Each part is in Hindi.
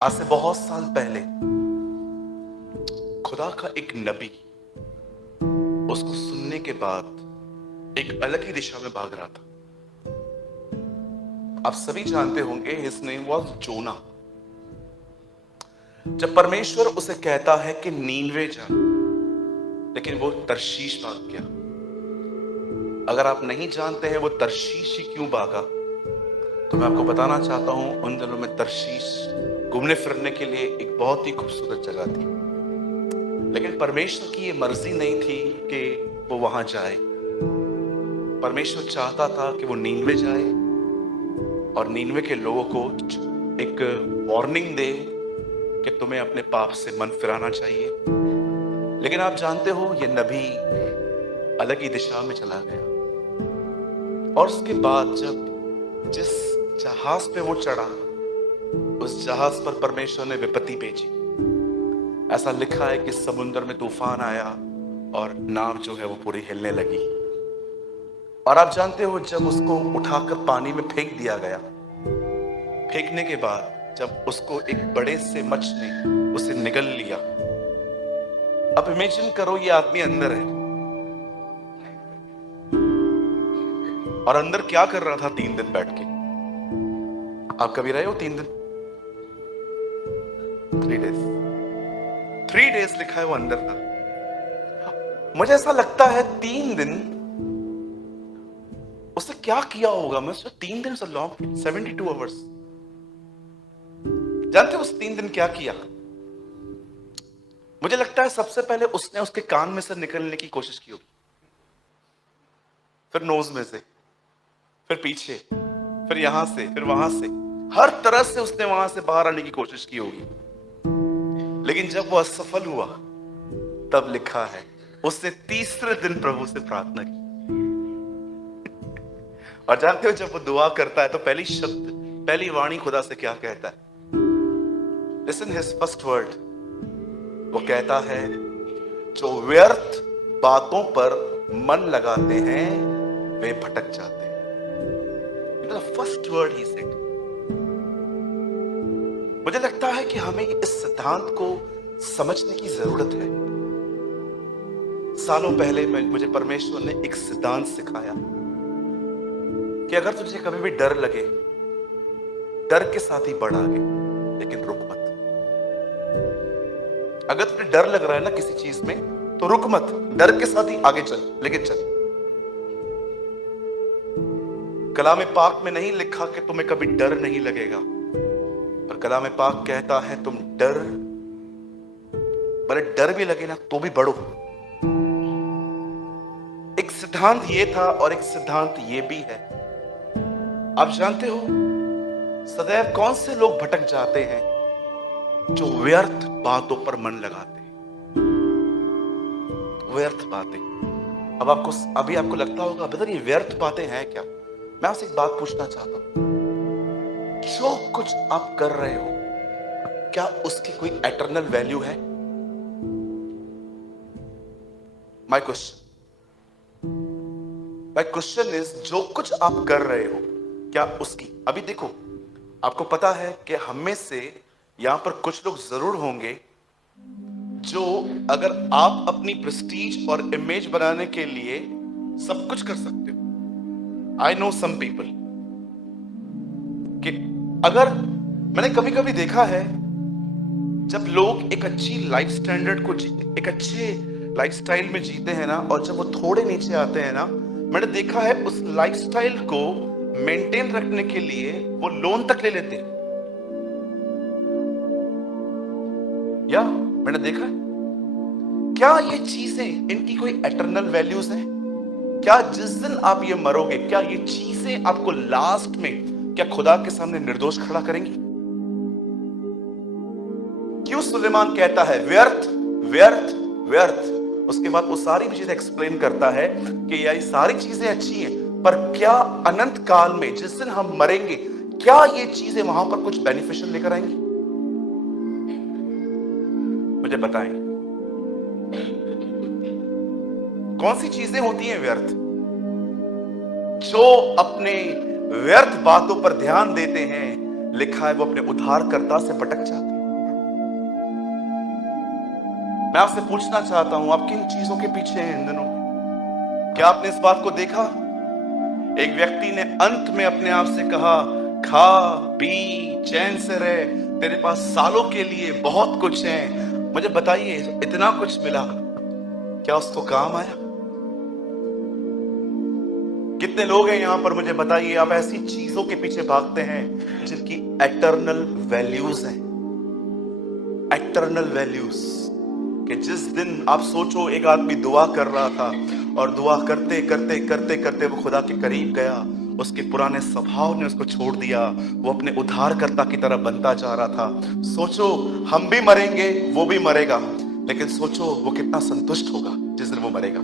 आज से बहुत साल पहले खुदा का एक नबी उसको सुनने के बाद एक अलग ही दिशा में भाग रहा था। आप सभी जानते होंगे हिज नेम वाज जोना। जब परमेश्वर उसे कहता है कि नीनवे जा, लेकिन वो तरशीश भाग गया। अगर आप नहीं जानते हैं वो तरशीश ही क्यों भागा, तो मैं आपको बताना चाहता हूं, उन दिनों में तरशीश घूमने फिरने के लिए एक बहुत ही खूबसूरत जगह थी, लेकिन परमेश्वर की ये मर्जी नहीं थी कि वो वहां जाए। परमेश्वर चाहता था कि वो नीनवे जाए और नीनवे के लोगों को एक वार्निंग दे कि तुम्हें अपने पाप से मन फिराना चाहिए। लेकिन आप जानते हो ये नबी अलग ही दिशा में चला गया। और उसके बाद जब जिस जहाज पे वो चढ़ा, उस जहाज पर परमेश्वर ने विपत्ति भेजी। ऐसा लिखा है कि समुद्र में तूफान आया और नाव जो है वो पूरी हिलने लगी। और आप जानते हो जब उसको उठाकर पानी में फेंक दिया गया, फेंकने के बाद जब उसको एक बड़े से मच्छ ने उसे निगल लिया। अब इमेजिन करो ये आदमी अंदर है और अंदर क्या कर रहा था 3 दिन बैठ के। आप कभी रहे हो 3 दिन? 3 डेज लिखा है वो अंदर था। मुझे ऐसा लगता है 3 दिन उसने क्या किया होगा। मैं 3 दिन से लॉन्ग 72 आवर्स। जानते हो उस 3 दिन क्या किया? मुझे लगता है सबसे पहले उसने उसके कान में से निकलने की कोशिश की होगी, फिर नोज में से, फिर पीछे, फिर यहां से, फिर वहां से, हर तरह से उसने वहां से बाहर आने की कोशिश की होगी। लेकिन जब वो असफल हुआ तब लिखा है उसने तीसरे दिन प्रभु से प्रार्थना की। और जानते हो जब वो दुआ करता है तो पहली शब्द, पहली वाणी खुदा से क्या कहता है? Listen his first word. वो कहता है जो व्यर्थ बातों पर मन लगाते हैं वे भटक जाते हैं। First word he said. मुझे लगता है कि हमें इस सिद्धांत को समझने की जरूरत है। सालों पहले मुझे परमेश्वर ने एक सिद्धांत सिखाया कि अगर तुझे कभी भी डर लगे, डर के साथ ही बढ़ आगे, लेकिन रुक मत। अगर तुझे डर लग रहा है ना किसी चीज में, तो रुक मत, डर के साथ ही आगे चल, लेकिन चल। कलाम पाक में नहीं लिखा कि तुम्हें कभी डर नहीं लगेगा, पर कलाम पाक कहता है तुम डर, भले डर भी लगे ना तो भी बढ़ो। एक सिद्धांत ये था और एक सिद्धांत ये भी है। आप जानते हो सदैव कौन से लोग भटक जाते हैं? जो व्यर्थ बातों पर मन लगाते हैं। व्यर्थ बातें। अब अभी आपको लगता होगा ब्रदर ये व्यर्थ बातें हैं क्या? मैं आपसे एक बात पूछना चाहता हूं, जो कुछ आप कर रहे हो क्या उसकी कोई एटर्नल वैल्यू है? माय क्वेश्चन इज, जो कुछ आप कर रहे हो क्या उसकी, अभी देखो आपको पता है कि हम में से यहां पर कुछ लोग जरूर होंगे जो अगर आप अपनी प्रेस्टीज और इमेज बनाने के लिए सब कुछ कर सकते हो। आई नो सम पीपल कि अगर, मैंने कभी कभी देखा है जब लोग एक अच्छी लाइफ स्टैंडर्ड को एक अच्छे लाइफस्टाइल में जीते हैं ना, और जब वो थोड़े नीचे आते हैं ना, मैंने देखा है उस लाइफस्टाइल को मेंटेन रखने के लिए वो लोन तक ले लेते हैं। या मैंने देखा है। क्या ये चीजें, इनकी कोई एटर्नल वैल्यूज हैं? क्या जिस दिन आप ये मरोगे, क्या ये चीजें आपको लास्ट में क्या खुदा के सामने निर्दोष खड़ा करेंगी? क्यों सुलेमान कहता है व्यर्थ व्यर्थ व्यर्थ? उसके बाद वो सारी चीजें एक्सप्लेन करता है कि ये सारी चीजें अच्छी हैं, पर क्या अनंत काल में जिस दिन हम मरेंगे, क्या ये चीजें वहां पर कुछ बेनिफिशियल लेकर आएंगी? मुझे बताएं कौन सी चीजें होती हैं व्यर्थ? जो अपने व्यर्थ बातों पर ध्यान देते हैं, लिखा है वो अपने उद्धारकर्ता से भटक जाते हैं। मैं आपसे पूछना चाहता हूं, आप किन चीजों के पीछे हैं इन दिनों? क्या आपने इस बात को देखा? एक व्यक्ति ने अंत में अपने आप से कहा, खा पी चैन से रहे, तेरे पास सालों के लिए बहुत कुछ है। मुझे बताइए, इतना कुछ मिला, क्या उसको काम आया? कितने लोग हैं यहां पर, मुझे बताइए, आप ऐसी चीजों के पीछे भागते हैं जिनकी एटर्नल वैल्यूज हैं। एटर्नल वैल्यूज, कि जिस दिन आप सोचो एक आदमी दुआ कर रहा था और दुआ करते करते करते करते वो खुदा के करीब गया, उसके पुराने स्वभाव ने उसको छोड़ दिया, वो अपने उद्धारकर्ता की तरह बनता जा रहा था। सोचो हम भी मरेंगे, वो भी मरेगा, लेकिन सोचो वो कितना संतुष्ट होगा जिस दिन वो मरेगा।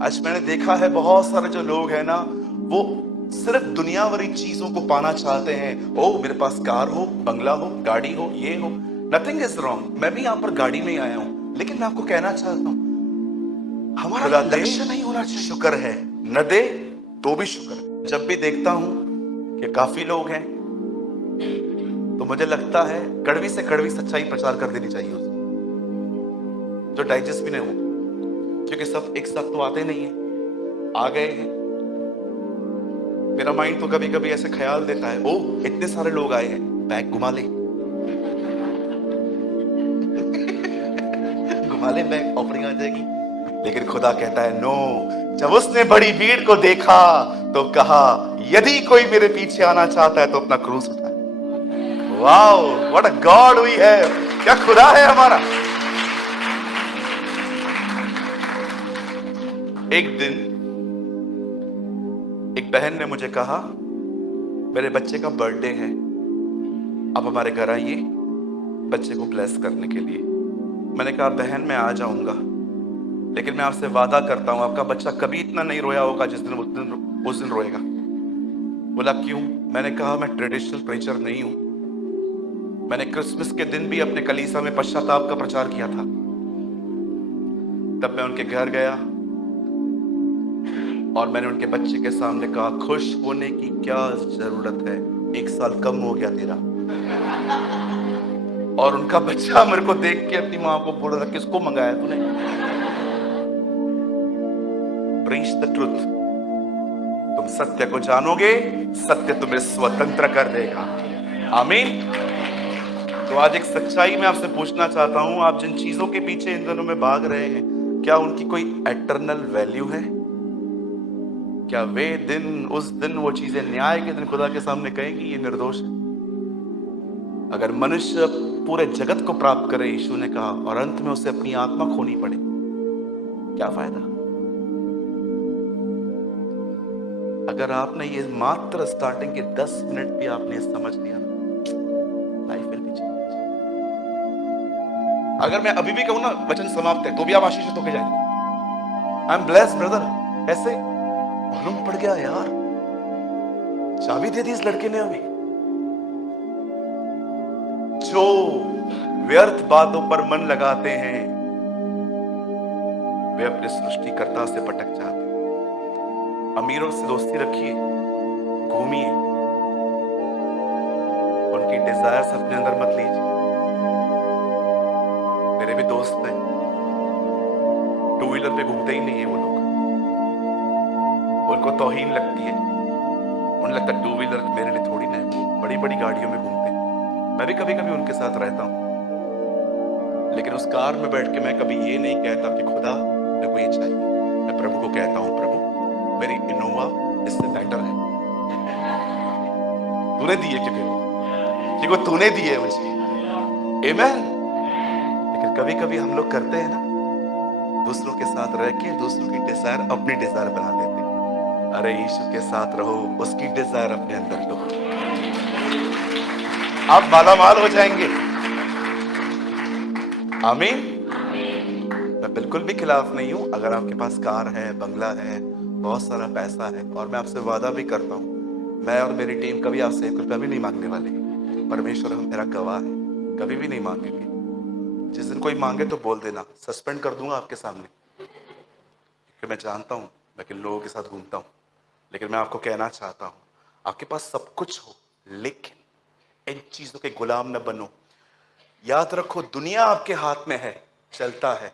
आज मैंने देखा है बहुत सारे जो लोग हैं ना, वो सिर्फ दुनियावी चीजों को पाना चाहते हैं। ओ मेरे पास कार हो, बंगला हो, गाड़ी हो, ये हो। नथिंग इज रॉन्ग, मैं भी यहाँ पर गाड़ी में ही आया हूँ, लेकिन मैं आपको कहना चाहता हूँ हमारा लक्ष्य नहीं होना चाहिए। शुक्र है, न दे तो भी शुक्र है। जब भी देखता हूँ कि काफी लोग हैं, तो मुझे लगता है कड़वी से कड़वी सच्चाई प्रचार कर देनी चाहिए उसे, जो डाइजेस्ट भी नहीं हो, क्योंकि सब एक साथ तो आते नहीं है। आ गए हैं, मेरा माइंड तो कभी कभी ऐसे ख्याल देता है, ओ इतने सारे लोग आए हैं, बैग घुमा ले घुमा ले बैग, ऑफरिंग आ जाएगी। लेकिन खुदा कहता है नो। जब उसने बड़ी भीड़ को देखा तो कहा, यदि कोई मेरे पीछे आना चाहता है तो अपना क्रूस उठाए। Wow, what a God we have! क्या खुदा है हमारा। एक दिन एक बहन ने मुझे कहा, मेरे बच्चे का बर्थडे है, आप हमारे घर आइए बच्चे को ब्लेस करने के लिए। मैंने कहा बहन मैं आ जाऊंगा, लेकिन मैं आपसे वादा करता हूं आपका बच्चा कभी इतना नहीं रोया होगा जिस दिन उस दिन रोएगा। बोला क्यों? मैंने कहा मैं ट्रेडिशनल प्रीचर नहीं हूं, मैंने क्रिसमस के दिन भी अपने कलीसिया में पश्चाताप का प्रचार किया था। तब मैं उनके घर गया और मैंने उनके बच्चे के सामने कहा, खुश होने की क्या जरूरत है, 1 साल कम हो गया तेरा। और उनका बच्चा मेरे को देख के अपनी मां को बोल रहा था, किसको मंगाया तूने? प्रीच द ट्रुथ, तुम सत्य को जानोगे, सत्य तुम्हें स्वतंत्र कर देगा। आमीन। तो आज एक सच्चाई में आपसे पूछना चाहता हूं, आप जिन चीजों के पीछे इन दिनों में भाग रहे हैं, क्या उनकी कोई एटर्नल वैल्यू है? क्या वे दिन, उस दिन, वो चीजें न्याय के दिन खुदा के सामने कहेंगी ये निर्दोष है? अगर मनुष्य पूरे जगत को प्राप्त करे, यीशु ने कहा, और अंत में उसे अपनी आत्मा खोनी पड़े, क्या फायदा? अगर आपने ये मात्र स्टार्टिंग के 10 मिनट भी आपने समझ लिया, लाइफ विल बी चेंज। अगर मैं अभी भी कहूं ना वचन समाप्त है, तो भी आप आशीषित होके जाएंगे। I am blessed brother. ऐसे मालूम पड़ गया यार, चाबी दे दी इस लड़के ने अभी। जो व्यर्थ बातों पर मन लगाते हैं वे अपने सृष्टिकर्ता से भटक जाते हैं। अमीरों से दोस्ती रखिए, घूमिए, उनकी डिजायर्स अपने अंदर मत लीजिए। मेरे भी दोस्त हैं, 2 व्हीलर पे घूमते ही नहीं है वो लोग, उनको तौहीन लगती है, उन्हें लगता है 2 व्हीलर मेरे लिए थोड़ी ना है, वो बड़ी बड़ी गाड़ियों में घूमते हैं। मैं भी कभी कभी उनके साथ रहता हूँ, लेकिन उस कार में बैठ के मैं कभी ये नहीं कहता कि खुदा मेरे को ये चाहिए। मैं प्रभु को कहता हूँ, प्रभु मेरी इनोवा इससे बेटर है, तूने दी है, क्योंकि वो तूने दी है मुझे। आमीन। लेकिन कभी कभी हम लोग करते हैं ना, दूसरों के साथ रह के दूसरों की डिजायर अपनी डिजायर बना लेते हैं। अरे यीशु के साथ रहो, उसकी डिजायर अपने अंदर लो, आप मालामाल हो जाएंगे। आमीन। मैं बिल्कुल भी खिलाफ नहीं हूं अगर आपके पास कार है, बंगला है, बहुत सारा पैसा है, और मैं आपसे वादा भी करता हूं, मैं और मेरी टीम कभी आपसे 1 रुपया भी नहीं मांगने वाले। परमेश्वर हम मेरा गवाह है, कभी भी नहीं मांगेंगे। जिस दिन कोई मांगे तो बोल देना, सस्पेंड कर दूंगा आपके सामने, क्योंकि मैं जानता हूं मैं किन लोगों के साथ घूमता हूं। लेकिन मैं आपको कहना चाहता हूं, आपके पास सब कुछ हो, लेकिन इन चीजों के गुलाम न बनो। याद रखो, दुनिया आपके हाथ में है, चलता है